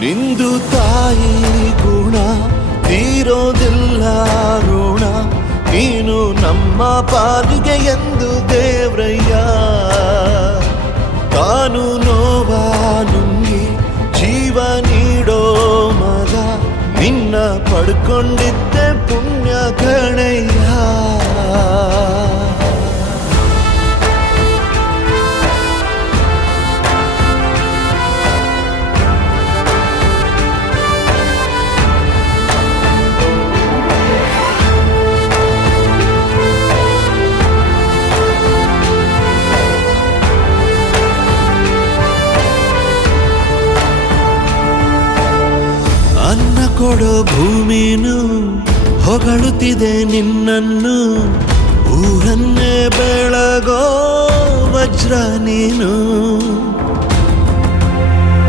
ನಿಂದು ತಾಯಿ ಗುಣ ತೀರೋದಿಲ್ಲ ಋಣ, ನೀನು ನಮ್ಮ ಪಾಲಿಗೆ ಎಂದು ದೇವ್ರಯ್ಯ. ತಾನು ನೋವಾ ನುಂಗಿ ಜೀವ ನೀಡೋ ಮಗ, ನಿನ್ನ ಪಡ್ಕೊಂಡಿದ್ದೆ ಪುಣ್ಯ ಗಣಯ್ಯ. ಅನ್ನ ಕೊಡೋ ಭೂಮಿನು ಹೊಗಳುತ್ತಿದೆ ನಿನ್ನನ್ನು, ಊರನ್ನೇ ಬೆಳಗೋ ವಜ್ರ ನೀನು.